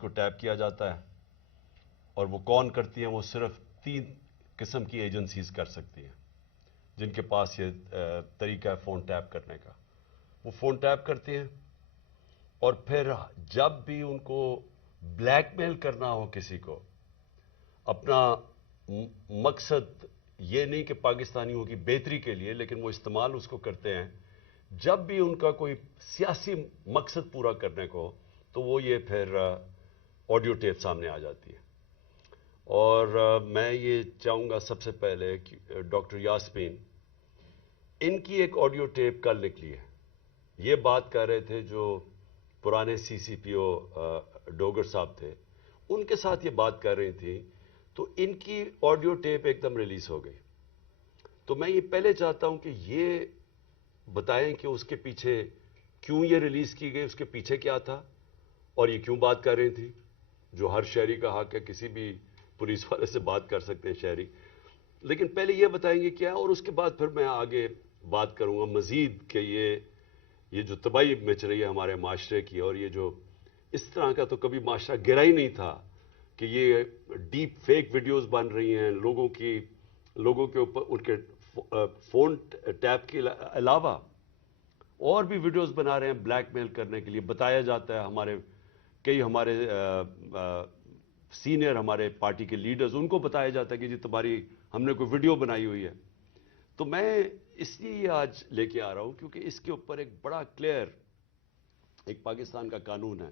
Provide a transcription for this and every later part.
کو ٹیپ کیا جاتا ہے، اور وہ کون کرتی ہیں؟ وہ صرف 3 قسم کی ایجنسیز کر سکتی ہیں جن کے پاس یہ طریقہ ہے فون ٹیپ کرنے کا. وہ فون ٹیپ کرتی ہیں، اور پھر جب بھی ان کو بلیک میل کرنا ہو کسی کو، اپنا مقصد یہ نہیں کہ پاکستانیوں کی بہتری کے لیے، لیکن وہ استعمال اس کو کرتے ہیں جب بھی ان کا کوئی سیاسی مقصد پورا کرنے کو، تو وہ یہ پھر آڈیو ٹیپ سامنے آ جاتی ہے. اور میں یہ چاہوں گا سب سے پہلے کہ ڈاکٹر یاسمین، ان کی ایک آڈیو ٹیپ کل نکلی ہے. یہ بات کر رہے تھے جو پرانے سی سی پی او ڈوگر صاحب تھے، ان کے ساتھ یہ بات کر رہی تھی، تو ان کی آڈیو ٹیپ ایک دم ریلیز ہو گئی. تو میں یہ پہلے چاہتا ہوں کہ یہ بتائیں کہ اس کے پیچھے کیوں یہ ریلیز کی گئی، اس کے پیچھے کیا تھا، اور یہ کیوں بات کر رہی تھی، جو ہر شہری کا حق ہے، کسی بھی پولیس والے سے بات کر سکتے ہیں شہری. لیکن پہلے یہ بتائیں گے کیا، اور اس کے بعد پھر میں آگے بات کروں گا مزید کہ یہ جو تباہی مچ رہی ہے ہمارے معاشرے کی، اور یہ جو اس طرح کا تو کبھی معاشرہ گرا ہی نہیں تھا کہ یہ ڈیپ فیک ویڈیوز بن رہی ہیں لوگوں کے اوپر، ان کے فون ٹیپ کے علاوہ اور بھی ویڈیوز بنا رہے ہیں بلیک میل کرنے کے لیے. بتایا جاتا ہے کئی ہمارے سینئر ہمارے پارٹی کے لیڈرز، ان کو بتایا جاتا ہے کہ جی تمہاری ہم نے کوئی ویڈیو بنائی ہوئی ہے. تو میں اس لیے یہ آج لے کے آ رہا ہوں کیونکہ اس کے اوپر ایک بڑا کلیئر ایک پاکستان کا قانون ہے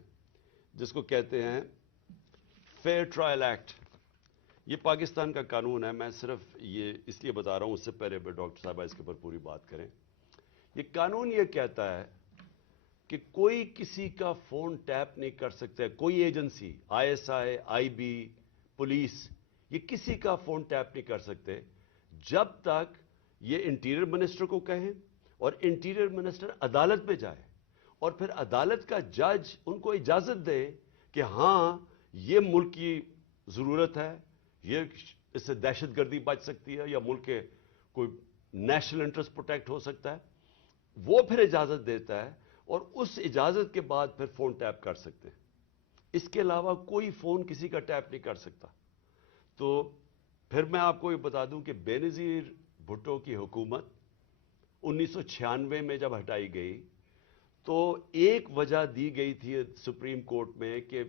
جس کو کہتے ہیں فیئر ٹرائل ایکٹ. یہ پاکستان کا قانون ہے. میں صرف یہ اس لیے بتا رہا ہوں، اس سے پہلے ڈاکٹر صاحبہ اس کے اوپر پوری بات کریں. یہ قانون یہ کہتا ہے کہ کوئی کسی کا فون ٹیپ نہیں کر سکتا ہے، کوئی agency, I S I, I B, police, یہ کسی کا فون ٹیپ نہیں کر سکتے جب تک یہ انٹیریئر منسٹر کو کہیں اور انٹیریئر منسٹر عدالت میں جائے، اور پھر عدالت کا جج ان کو اجازت دے کہ ہاں یہ ملک کی ضرورت ہے، یہ اس سے دہشت گردی بچ سکتی ہے، یا ملک کے کوئی نیشنل انٹرسٹ پروٹیکٹ ہو سکتا ہے. وہ پھر اجازت دیتا ہے، اور اس اجازت کے بعد پھر فون ٹیپ کر سکتے ہیں. اس کے علاوہ کوئی فون کسی کا ٹیپ نہیں کر سکتا. تو پھر میں آپ کو یہ بتا دوں کہ بے نظیر بھٹو کی حکومت 1996 میں جب ہٹائی گئی تو ایک وجہ دی گئی تھی سپریم کورٹ میں کہ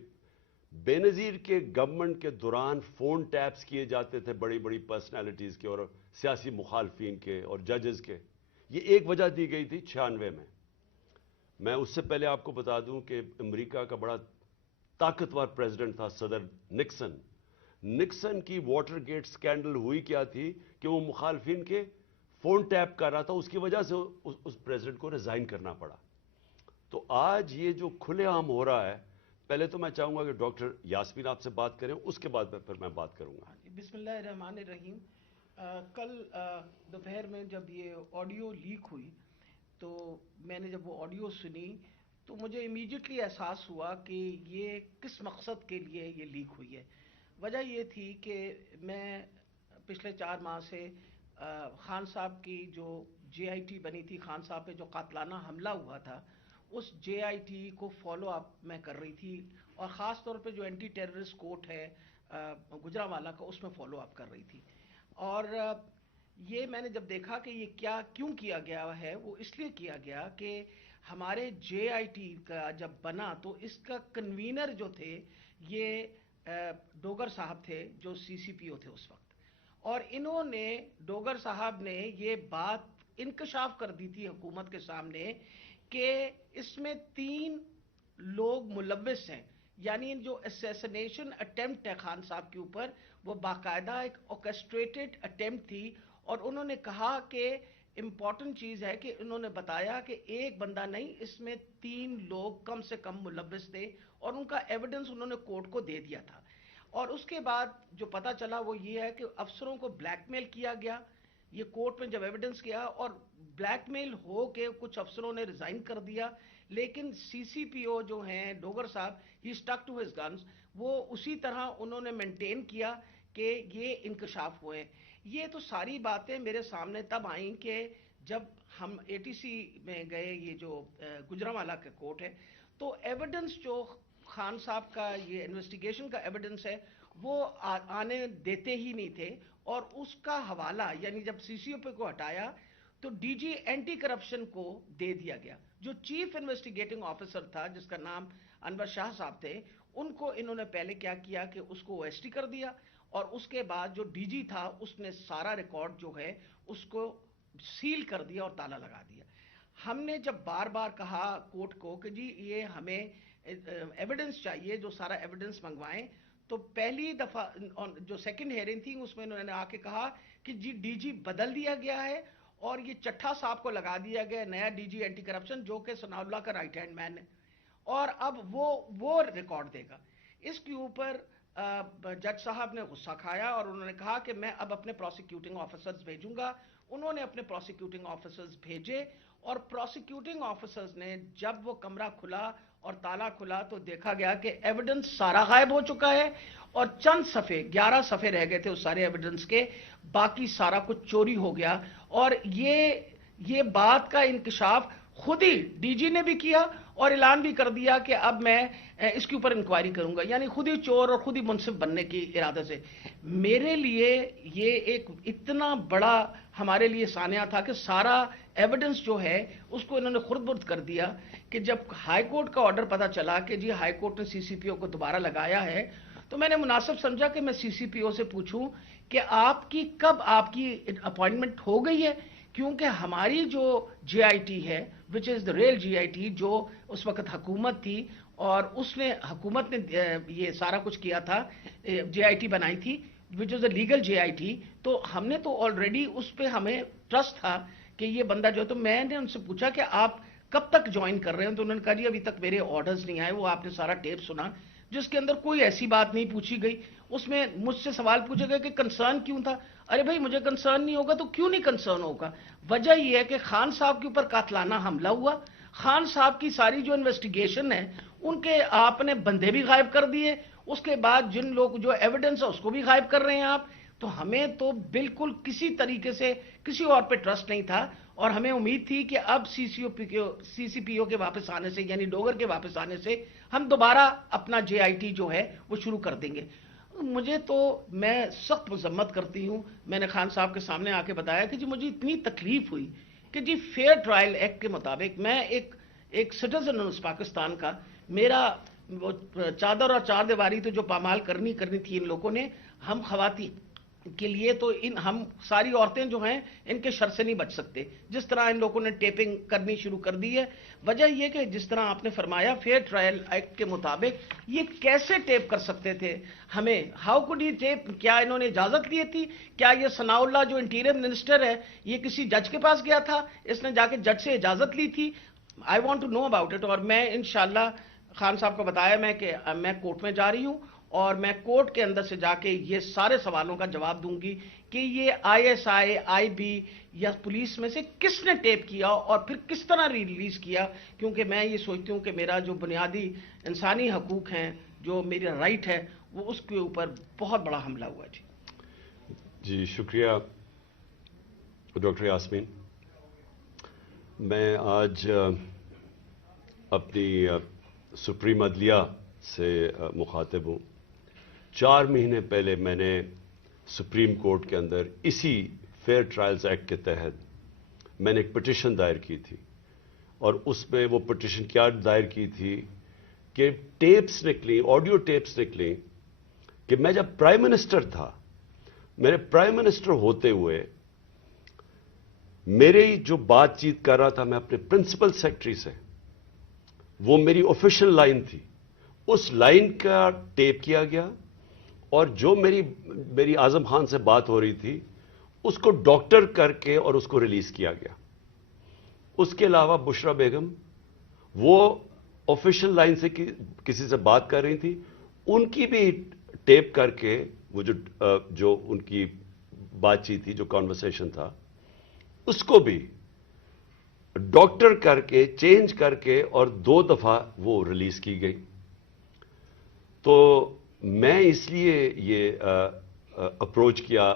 بے نظیر کے گورنمنٹ کے دوران فون ٹیپس کیے جاتے تھے بڑی بڑی پرسنالٹیز کے اور سیاسی مخالفین کے اور ججز کے. یہ ایک وجہ دی گئی تھی 96 میں. میں اس سے پہلے آپ کو بتا دوں کہ امریکہ کا بڑا طاقتور پریزیڈنٹ تھا صدر نکسن. نکسن کی واٹر گیٹ سکینڈل ہوئی کیا تھی کہ وہ مخالفین کے فون ٹیپ کر رہا تھا، اس کی وجہ سے اس پریزیڈنٹ کو ریزائن کرنا پڑا. تو آج یہ جو کھلے عام ہو رہا ہے، پہلے تو میں چاہوں گا کہ ڈاکٹر یاسمین آپ سے بات کریں، اس کے بعد پھر میں بات کروں گا. بسم اللہ الرحمن الرحیم. کل دوپہر میں جب یہ آڈیو لیک ہوئی تو میں نے جب وہ آڈیو سنی تو مجھے امیڈیٹلی احساس ہوا کہ یہ کس مقصد کے لیے یہ لیک ہوئی ہے. وجہ یہ تھی کہ میں پچھلے 4 ماہ سے خان صاحب کی جو جے آئی ٹی بنی تھی، خان صاحب پہ جو قاتلانہ حملہ ہوا تھا، اس جے آئی ٹی کو فالو اپ میں کر رہی تھی، اور خاص طور پہ جو اینٹی ٹیررسٹ کورٹ ہے گجرانوالہ کا، اس میں فالو اپ کر رہی تھی. اور یہ میں نے جب دیکھا کہ یہ کیوں کیا گیا ہے، وہ اس لیے کیا گیا کہ ہمارے جے آئی ٹی کا جب بنا تو اس کا کنوینر جو تھے یہ ڈوگر صاحب تھے جو سی سی پی او تھے اس وقت. اور انہوں نے ڈوگر صاحب نے یہ بات انکشاف کر دی تھی حکومت کے سامنے کہ اس میں 3 لوگ ملوث ہیں. یعنی جو اسیسنیشن اٹیمپٹ ہے خان صاحب کے اوپر، وہ باقاعدہ ایک اوکسٹریٹڈ اٹیمپٹ تھی. اور انہوں نے کہا کہ امپورٹنٹ چیز ہے کہ انہوں نے بتایا کہ ایک بندہ نہیں، اس میں 3 لوگ کم سے کم ملوث تھے، اور ان کا ایویڈنس انہوں نے کورٹ کو دے دیا تھا. اور اس کے بعد جو پتا چلا وہ یہ ہے کہ افسروں کو بلیک میل کیا گیا. یہ کورٹ میں جب ایویڈنس کیا اور بلیک میل ہو کے کچھ افسروں نے ریزائن کر دیا، لیکن سی سی پی او جو ہیں ڈوگر صاحب، ہی اسٹک ٹو ہز گنز، وہ اسی طرح انہوں نے مینٹین کیا کہ یہ انکشاف ہوئے. یہ تو ساری باتیں میرے سامنے تب آئیں کہ جب ہم اے ٹی سی میں گئے، یہ جو گجرانوالہ کا کورٹ ہے، تو ایویڈنس جو خان صاحب کا یہ انویسٹیگیشن کا ایویڈنس ہے وہ آنے دیتے ہی نہیں تھے، اور اس کا حوالہ یعنی جب سی سی او پی کو ہٹایا تو ڈی جی اینٹی کرپشن کو دے دیا گیا. جو چیف انویسٹیگیٹنگ آفیسر تھا جس کا نام انور شاہ صاحب تھے، ان کو انہوں نے پہلے کیا کیا کہ اس کو او ایس ٹی کر دیا، اور اس کے بعد جو ڈی جی تھا اس نے سارا ریکارڈ جو ہے اس کو سیل کر دیا اور تالا لگا دیا. ہم نے جب بار بار کہا کورٹ کو کہ جی یہ ہمیں ایویڈنس چاہیے، جو سارا ایویڈنس منگوائیں، تو پہلی دفعہ جو سیکنڈ ہیئرنگ تھی اس میں انہوں نے آ کے کہا کہ جی ڈی جی بدل دیا گیا ہے اور یہ چٹھا صاحب کو لگا دیا گیا نیا ڈی جی اینٹی کرپشن، جو کہ ثناء اللہ کا رائٹ ہینڈ مین ہے، اور اب وہ ریکارڈ دے گا. اس کے اوپر جج صاحب نے غصہ کھایا اور انہوں نے کہا کہ میں اب اپنے پروسیکیوٹنگ آفیسرز بھیجوں گا. انہوں نے اپنے پروسیکیوٹنگ آفیسرز بھیجے، اور پروسیکیوٹنگ آفیسرز نے جب وہ کمرہ کھلا اور تالا کھلا تو دیکھا گیا کہ ایویڈنس سارا غائب ہو چکا ہے، اور چند صفحے 11 صفحے رہ گئے تھے اس سارے ایویڈنس کے، باقی سارا کچھ چوری ہو گیا. اور یہ بات کا انکشاف خود ہی ڈی جی نے بھی کیا اور اعلان بھی کر دیا کہ اب میں اس کے اوپر انکوائری کروں گا، یعنی خود ہی چور اور خود ہی منصف بننے کی ارادے سے. میرے لیے یہ ایک اتنا بڑا ہمارے لیے سانحہ تھا کہ سارا ایویڈنس جو ہے اس کو انہوں نے خرد برد کر دیا، کہ جب ہائی کورٹ کا آرڈر پتا چلا کہ جی ہائی کورٹ نے سی سی پی او کو دوبارہ لگایا ہے، تو میں نے مناسب سمجھا کہ میں سی سی پی او سے پوچھوں کہ کب آپ کی اپوائنٹمنٹ ہو گئی ہے، کیونکہ ہماری جو جے آئی ٹی ہے وچ از دا ریل جے آئی ٹی، جو اس وقت حکومت تھی اور حکومت نے یہ سارا کچھ کیا تھا، جے آئی ٹی بنائی تھی وچ از a legal J I T, تو ہم نے تو آلریڈی اس پہ ہمیں ٹرسٹ تھا کہ یہ بندہ جو. تو میں نے ان سے پوچھا کہ آپ کب تک جوائن کر رہے ہیں، تو انہوں نے کہا جی ابھی تک میرے آرڈرز نہیں آئے. وہ آپ نے سارا ٹیپ سنا جس کے اندر کوئی ایسی بات نہیں پوچھی گئی. اس میں مجھ سے سوال پوچھے گئے کہ کنسرن کیوں تھا. ارے بھائی مجھے کنسرن نہیں ہوگا تو کیوں نہیں کنسرن ہوگا؟ وجہ یہ ہے کہ خان صاحب کے اوپر قاتلانہ حملہ ہوا، خان صاحب کی ساری جو انویسٹیگیشن ہے ان کے آپ نے بندے بھی غائب کر دیے، اس کے بعد جن لوگ جو ایویڈنس ہے اس کو بھی غائب کر رہے ہیں آپ. تو ہمیں تو بالکل کسی طریقے سے کسی اور پہ ٹرسٹ نہیں تھا، اور ہمیں امید تھی کہ اب سی سی پی او کے واپس آنے سے، یعنی ڈوگر کے واپس آنے سے ہم دوبارہ اپنا جے آئی ٹی جو ہے وہ شروع کر دیں گے. میں سخت مذمت کرتی ہوں. میں نے خان صاحب کے سامنے آ کے بتایا کہ جی مجھے اتنی تکلیف ہوئی کہ جی فیئر ٹرائل ایکٹ کے مطابق میں ایک سٹیزن ہوں اس پاکستان کا، میرا وہ چادر اور چار دیواری تو جو پامال کرنی تھی ان لوگوں نے، ہم خواتین کے لیے تو ہم ساری عورتیں جو ہیں ان کے شر سے نہیں بچ سکتے. جس طرح ان لوگوں نے ٹیپنگ کرنی شروع کر دی ہے، وجہ یہ کہ جس طرح آپ نے فرمایا فیئر ٹرائل ایکٹ کے مطابق یہ کیسے ٹیپ کر سکتے تھے ہمیں؟ How could he tap? کیا انہوں نے اجازت لی تھی؟ کیا یہ ثناء اللہ جو انٹیریئر منسٹر ہے یہ کسی جج کے پاس گیا تھا؟ اس نے جا کے جج سے اجازت لی تھی؟ I want to know about it. اور میں انشاءاللہ خان صاحب کو بتایا میں کورٹ میں جا رہی ہوں، اور میں کورٹ کے اندر سے جا کے یہ سارے سوالوں کا جواب دوں گی کہ یہ آئی ایس آئی بی یا پولیس میں سے کس نے ٹیپ کیا اور پھر کس طرح ریلیز کیا. کیونکہ میں یہ سوچتی ہوں کہ میرا جو بنیادی انسانی حقوق ہیں، جو میرا رائٹ ہے، وہ اس کے اوپر بہت بڑا حملہ ہوا. جی شکریہ ڈاکٹر یاسمین. میں آج اپنی سپریم عدلیہ سے مخاطب ہوں. 4 مہینے پہلے میں نے سپریم کورٹ کے اندر اسی فیئر ٹرائلز ایکٹ کے تحت میں نے ایک پٹیشن دائر کی تھی، اور اس میں وہ پٹیشن کیا دائر کی تھی کہ ٹیپس نکلی، آڈیو ٹیپس نکلی کہ میں جب پرائم منسٹر تھا، میرے پرائم منسٹر ہوتے ہوئے میری جو بات چیت کر رہا تھا میں اپنے پرنسپل سیکرٹری سے، وہ میری آفیشیل لائن تھی، اس لائن کا ٹیپ کیا گیا، اور جو میری اعظم خان سے بات ہو رہی تھی اس کو ڈاکٹر کر کے اور اس کو ریلیز کیا گیا. اس کے علاوہ بشرا بیگم وہ آفیشیل لائن سے کسی سے بات کر رہی تھی، ان کی بھی ٹیپ کر کے وہ جو ان کی بات چیت تھی، جو کانورسیشن تھا، اس کو بھی ڈاکٹر کر کے چینج کر کے اور 2 دفعہ وہ ریلیز کی گئی. تو میں اس لیے یہ اپروچ کیا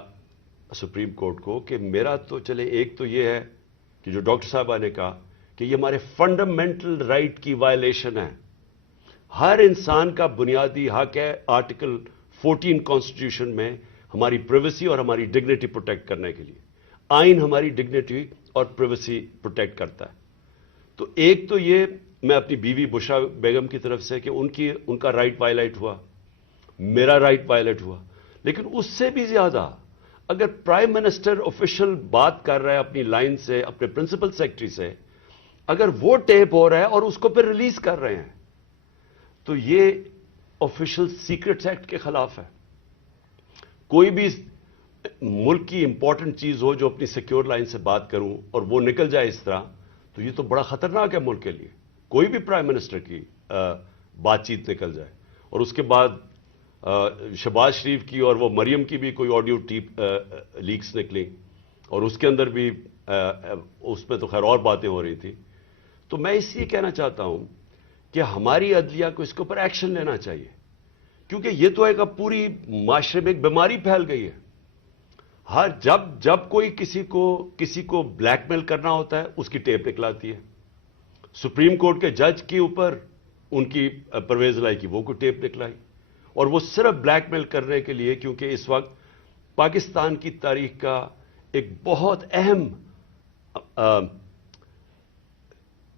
سپریم کورٹ کو کہ میرا تو چلے ایک تو یہ ہے کہ جو ڈاکٹر صاحبہ نے کہا کہ یہ ہمارے فنڈامنٹل رائٹ کی وائلیشن ہے. ہر انسان کا بنیادی حق ہے آرٹیکل 14 کانسٹیٹیوشن میں ہماری پرائیویسی اور ہماری ڈگنیٹی پروٹیکٹ کرنے کے لیے. آئین ہماری ڈگنیٹی اور پرائیویسی پروٹیکٹ کرتا ہے. تو ایک تو یہ میں اپنی بیوی بشرا بیگم کی طرف سے کہ ان کا رائٹ وائلیٹ ہوا, میرا رائٹ وائلیٹ ہوا. لیکن اس سے بھی زیادہ اگر پرائم منسٹر آفیشل بات کر رہا ہے اپنی لائن سے, اپنے پرنسپل سیکرٹری سے, اگر وہ ٹیپ ہو رہا ہے اور اس کو پھر ریلیز کر رہے ہیں, تو یہ آفیشل سیکرٹس ایکٹ کے خلاف ہے. کوئی بھی ملک کی امپورٹنٹ چیز ہو جو اپنی سیکیور لائن سے بات کروں اور وہ نکل جائے اس طرح, تو یہ تو بڑا خطرناک ہے ملک کے لیے. کوئی بھی پرائم منسٹر کی بات چیت نکل جائے, اور اس کے بعد شہباز شریف کی اور وہ مریم کی بھی کوئی آڈیو ٹیپ لیکس نکلی, اور اس کے اندر بھی اس میں تو خیر اور باتیں ہو رہی تھی. تو میں اس لیے کہنا چاہتا ہوں کہ ہماری عدلیہ کو اس کے اوپر ایکشن لینا چاہیے, کیونکہ یہ تو ایک اب پوری معاشرے میں ایک بیماری پھیل گئی ہے. ہر جب کوئی کسی کو بلیک میل کرنا ہوتا ہے اس کی ٹیپ نکلاتی ہے. سپریم کورٹ کے جج کے اوپر ان کی پرویز لائی کی وہ کوئی ٹیپ نکلائی, اور وہ صرف بلیک میل کرنے کے لیے, کیونکہ اس وقت پاکستان کی تاریخ کا ایک بہت اہم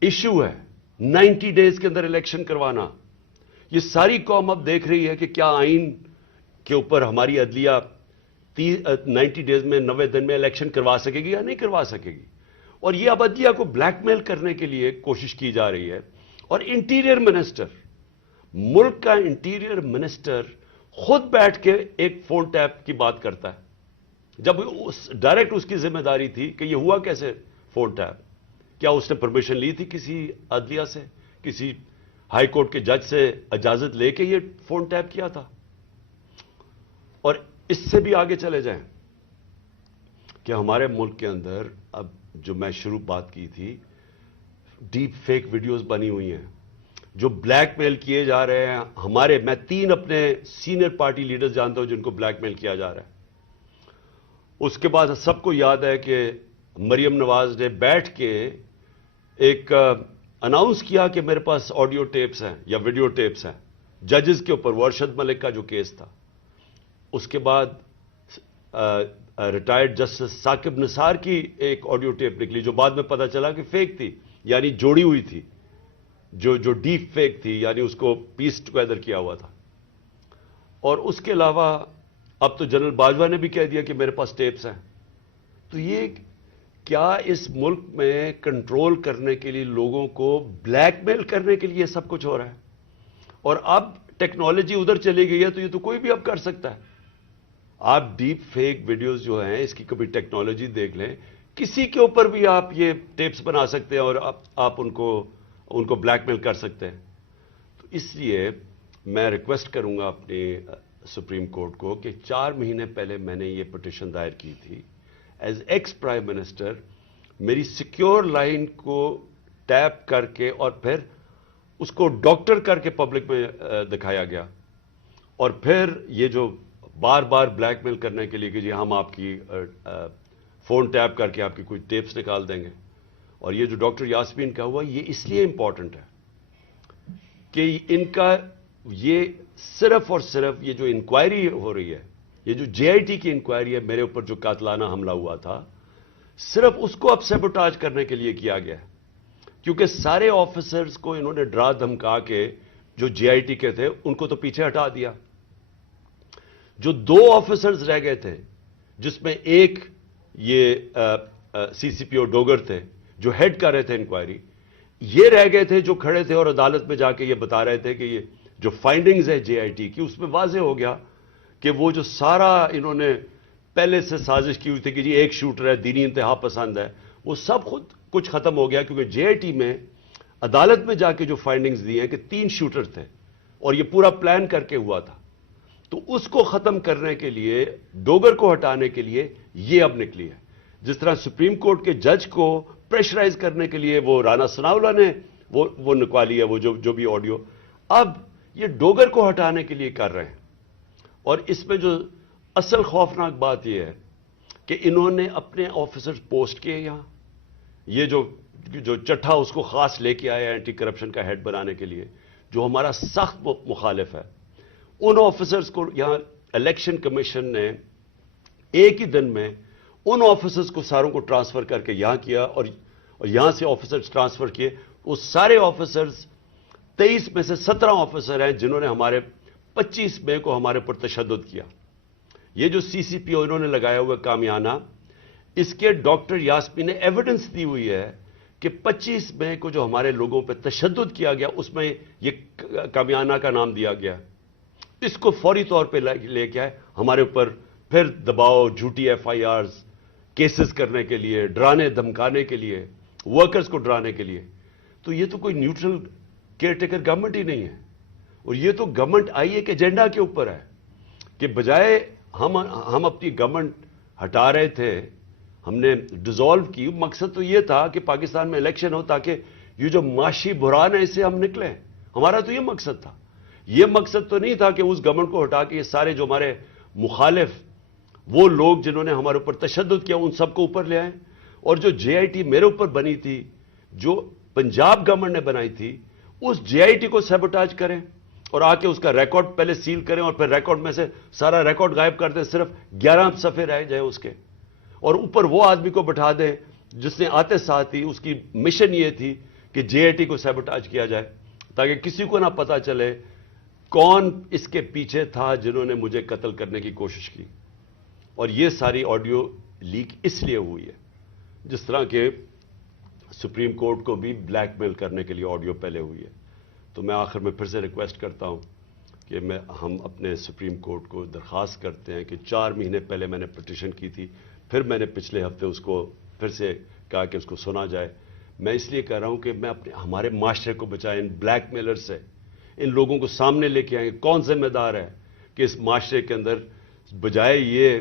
ایشو ہے 90 ڈیز کے اندر الیکشن کروانا. یہ ساری قوم اب دیکھ رہی ہے کہ کیا آئین کے اوپر ہماری عدلیہ 90 ڈیز میں 90 دن میں الیکشن کروا سکے گی یا نہیں کروا سکے گی. اور یہ اب عدلیہ کو بلیک میل کرنے کے لیے کوشش کی جا رہی ہے. اور انٹیریئر منسٹر, ملک کا انٹیریئر منسٹر خود بیٹھ کے ایک فون ٹیپ کی بات کرتا ہے, جب ڈائریکٹ اس کی ذمہ داری تھی کہ یہ ہوا کیسے فون ٹیپ. کیا اس نے پرمیشن لی تھی کسی عدلیہ سے, کسی ہائی کورٹ کے جج سے اجازت لے کے یہ فون ٹیپ کیا تھا؟ اور اس سے بھی آگے چلے جائیں کہ ہمارے ملک کے اندر اب جو میں شروع بات کی تھی, ڈیپ فیک ویڈیوز بنی ہوئی ہیں جو بلیک میل کیے جا رہے ہیں. میں 3 اپنے سینئر پارٹی لیڈرز جانتا ہوں جن کو بلیک میل کیا جا رہا ہے. اس کے بعد سب کو یاد ہے کہ مریم نواز نے بیٹھ کے ایک اناؤنس کیا کہ میرے پاس آڈیو ٹیپس ہیں یا ویڈیو ٹیپس ہیں ججز کے اوپر, ارشد ملک کا جو کیس تھا. اس کے بعد ریٹائرڈ جسٹس ثاقب نثار کی ایک آڈیو ٹیپ نکلی جو بعد میں پتا چلا کہ فیک تھی, یعنی جوڑی ہوئی تھی, جو ڈیپ فیک تھی, یعنی اس کو پیس ٹوگیدر کیا ہوا تھا. اور اس کے علاوہ اب تو جنرل باجوہ نے بھی کہہ دیا کہ میرے پاس ٹیپس ہیں. تو یہ کیا اس ملک میں کنٹرول کرنے کے لیے, لوگوں کو بلیک میل کرنے کے لیے سب کچھ ہو رہا ہے؟ اور اب ٹیکنالوجی ادھر چلی گئی ہے تو یہ تو کوئی بھی اب کر سکتا ہے. آپ ڈیپ فیک ویڈیوز جو ہیں اس کی کبھی ٹیکنالوجی دیکھ لیں, کسی کے اوپر بھی آپ یہ ٹیپس بنا سکتے ہیں اور آپ ان کو بلیک میل کر سکتے ہیں. تو اس لیے میں ریکویسٹ کروں گا اپنے سپریم کورٹ کو کہ 4 مہینے پہلے میں نے یہ پٹیشن دائر کی تھی. ایز ایکس پرائم منسٹر میری سیکیور لائن کو ٹیپ کر کے اور پھر اس کو ڈاکٹر کر کے پبلک میں دکھایا گیا, اور پھر یہ جو بار بار بلیک میل کرنے کے لیے کہ جی ہم آپ کی فون ٹیپ کر کے آپ کی کوئی ٹیپس نکال دیں گے. اور یہ جو ڈاکٹر یاسمین کا ہوا یہ اس لیے امپورٹنٹ ہے کہ ان کا یہ صرف اور صرف یہ جو انکوائری ہو رہی ہے, یہ جو جے آئی ٹی کی انکوائری ہے میرے اوپر جو قاتلانہ حملہ ہوا تھا, صرف اس کو اب سیبوٹاج کرنے کے لیے کیا گیا ہے. کیونکہ سارے آفیسرز کو انہوں نے ڈرا دھمکا کے جو جے آئی ٹی کے تھے ان کو تو پیچھے ہٹا دیا. جو 2 آفیسرز رہ گئے تھے, جس میں ایک یہ سی سی پی او ڈوگر تھے جو ہیڈ کر رہے تھے انکوائری, یہ رہ گئے تھے جو کھڑے تھے اور عدالت میں جا کے یہ بتا رہے تھے کہ یہ جو فائنڈنگز ہے جے آئی ٹی کی, اس میں واضح ہو گیا کہ وہ جو سارا انہوں نے پہلے سے سازش کی ہوئی تھی کہ جی ایک شوٹر ہے, دینی انتہا پسند ہے, وہ سب خود کچھ ختم ہو گیا. کیونکہ جے آئی ٹی میں عدالت میں جا کے جو فائنڈنگز دی ہیں کہ 3 شوٹر تھے اور یہ پورا پلان کر کے ہوا تھا. تو اس کو ختم کرنے کے لیے, ڈوگر کو ہٹانے کے لیے یہ اب نکلی ہے. جس طرح سپریم کورٹ کے جج کو پریشرائز کرنے کے لیے وہ رانا ثناءاللہ نے وہ نکوالی ہے, وہ جو بھی آڈیو, اب یہ ڈوگر کو ہٹانے کے لیے کر رہے ہیں. اور اس میں جو اصل خوفناک بات یہ ہے کہ انہوں نے اپنے آفیسر پوسٹ کیے یہاں, یہ جو چٹھا اس کو خاص لے کے آیا اینٹی کرپشن کا ہیڈ بنانے کے لیے, جو ہمارا سخت مخالف ہے، ان آفیسرز کو یہاں الیکشن کمیشن نے ایک ہی دن میں ان آفیسرز کو ساروں کو ٹرانسفر کر کے یہاں کیا، اور یہاں سے آفیسرز ٹرانسفر کیے. وہ سارے آفیسرز 23 میں سے 17 آفیسر ہیں جنہوں نے ہمارے 25 مئی کو ہمارے پر تشدد کیا. یہ جو سی سی پی او انہوں نے لگایا ہوا کامیانہ، اس کے ڈاکٹر یاسمین نے ایویڈنس دی ہوئی ہے کہ 25 مئی کو جو ہمارے لوگوں پہ تشدد کیا گیا اس میں یہ کامیانہ کا نام دیا گیا. اس کو فوری طور پہ لے کے آئے ہمارے اوپر پھر دباؤ، جھوٹی ایف آئی آرز کیسز کرنے کے لیے، ڈرانے دھمکانے کے لیے، ورکرز کو ڈرانے کے لیے. تو یہ تو کوئی نیوٹرل کیئر ٹیکر گورنمنٹ ہی نہیں ہے. اور یہ تو گورنمنٹ آئی ایک ایجنڈا کے اوپر ہے کہ بجائے ہم اپنی گورنمنٹ ہٹا رہے تھے، ہم نے ڈیزالو کی. مقصد تو یہ تھا کہ پاکستان میں الیکشن ہو تاکہ یہ جو معاشی بحران ہے اس سے ہم نکلیں. ہمارا تو یہ مقصد تھا. یہ مقصد تو نہیں تھا کہ اس گورنمنٹ کو ہٹا کے یہ سارے جو ہمارے مخالف وہ لوگ جنہوں نے ہمارے اوپر تشدد کیا ان سب کو اوپر لے آئیں. اور جو جے آئی ٹی میرے اوپر بنی تھی، جو پنجاب گورنمنٹ نے بنائی تھی، اس جے آئی ٹی کو سیبوٹاج کریں اور آ کے اس کا ریکارڈ پہلے سیل کریں اور پھر ریکارڈ میں سے سارا ریکارڈ غائب کر دیں، صرف 11 صفحے رہ جائیں اس کے، اور اوپر وہ آدمی کو بٹھا دیں جس نے آتے ساتھ ہی اس کی مشن یہ تھی کہ جے آئی ٹی کو سیبوٹاج کیا جائے تاکہ کسی کو نہ پتا چلے کون اس کے پیچھے تھا جنہوں نے مجھے قتل کرنے کی کوشش کی. اور یہ ساری آڈیو لیک اس لیے ہوئی ہے، جس طرح کہ سپریم کورٹ کو بھی بلیک میل کرنے کے لیے آڈیو پہلے ہوئی ہے. تو میں آخر میں پھر سے ریکویسٹ کرتا ہوں کہ ہم اپنے سپریم کورٹ کو درخواست کرتے ہیں کہ 4 مہینے پہلے میں نے پٹیشن کی تھی، پھر میں نے پچھلے ہفتے اس کو پھر سے کہا کہ اس کو سنا جائے. میں اس لیے کہہ رہا ہوں کہ میں ہمارے معاشرے کو بچائیں ان بلیک میلر سے. ان لوگوں کو سامنے لے کے آئیں. کون ذمہ دار ہے کہ اس معاشرے کے اندر بجائے یہ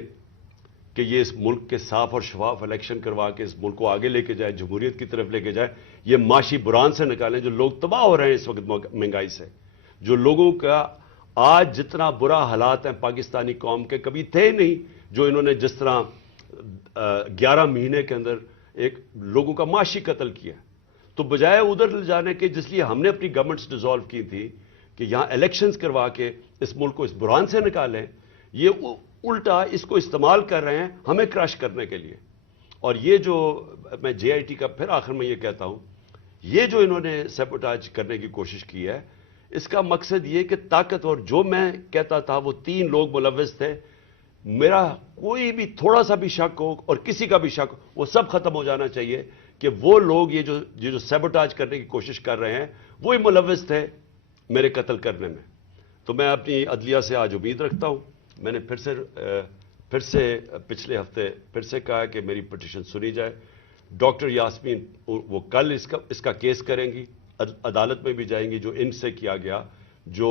کہ یہ اس ملک کے صاف اور شفاف الیکشن کروا کے اس ملک کو آگے لے کے جائے، جمہوریت کی طرف لے کے جائے، یہ معاشی بحران سے نکالیں. جو لوگ تباہ ہو رہے ہیں اس وقت مہنگائی سے، جو لوگوں کا آج جتنا برا حالات ہیں پاکستانی قوم کے کبھی تھے نہیں، جو انہوں نے جس طرح 11 مہینے کے اندر ایک لوگوں کا معاشی قتل کیا. تو بجائے ادھر لے جانے کے جس لیے ہم نے اپنی گورنمنٹس ڈیزالو کی تھی کہ یہاں الیکشنز کروا کے اس ملک کو اس بحران سے نکالیں، یہ الٹا اس کو استعمال کر رہے ہیں ہمیں کراش کرنے کے لیے. اور یہ جو میں جے آئی ٹی کا پھر آخر میں یہ کہتا ہوں، یہ جو انہوں نے سیبوٹاج کرنے کی کوشش کی ہے، اس کا مقصد یہ کہ طاقتور جو میں کہتا تھا وہ 3 لوگ ملوث تھے، میرا کوئی بھی تھوڑا سا بھی شک ہو اور کسی کا بھی شک ہو وہ سب ختم ہو جانا چاہیے کہ وہ لوگ یہ جو سیبوٹاج کرنے کی کوشش کر رہے ہیں وہی ملوث تھے میرے قتل کرنے میں. تو میں اپنی عدلیہ سے آج امید رکھتا ہوں. میں نے پھر سے پچھلے ہفتے پھر سے کہا کہ میری پٹیشن سنی جائے. ڈاکٹر یاسمین وہ کل اس کا کیس کریں گی، عدالت میں بھی جائیں گی جو ان سے کیا گیا، جو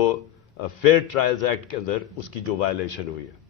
فیئر ٹرائلز ایکٹ کے اندر اس کی جو وائلیشن ہوئی ہے.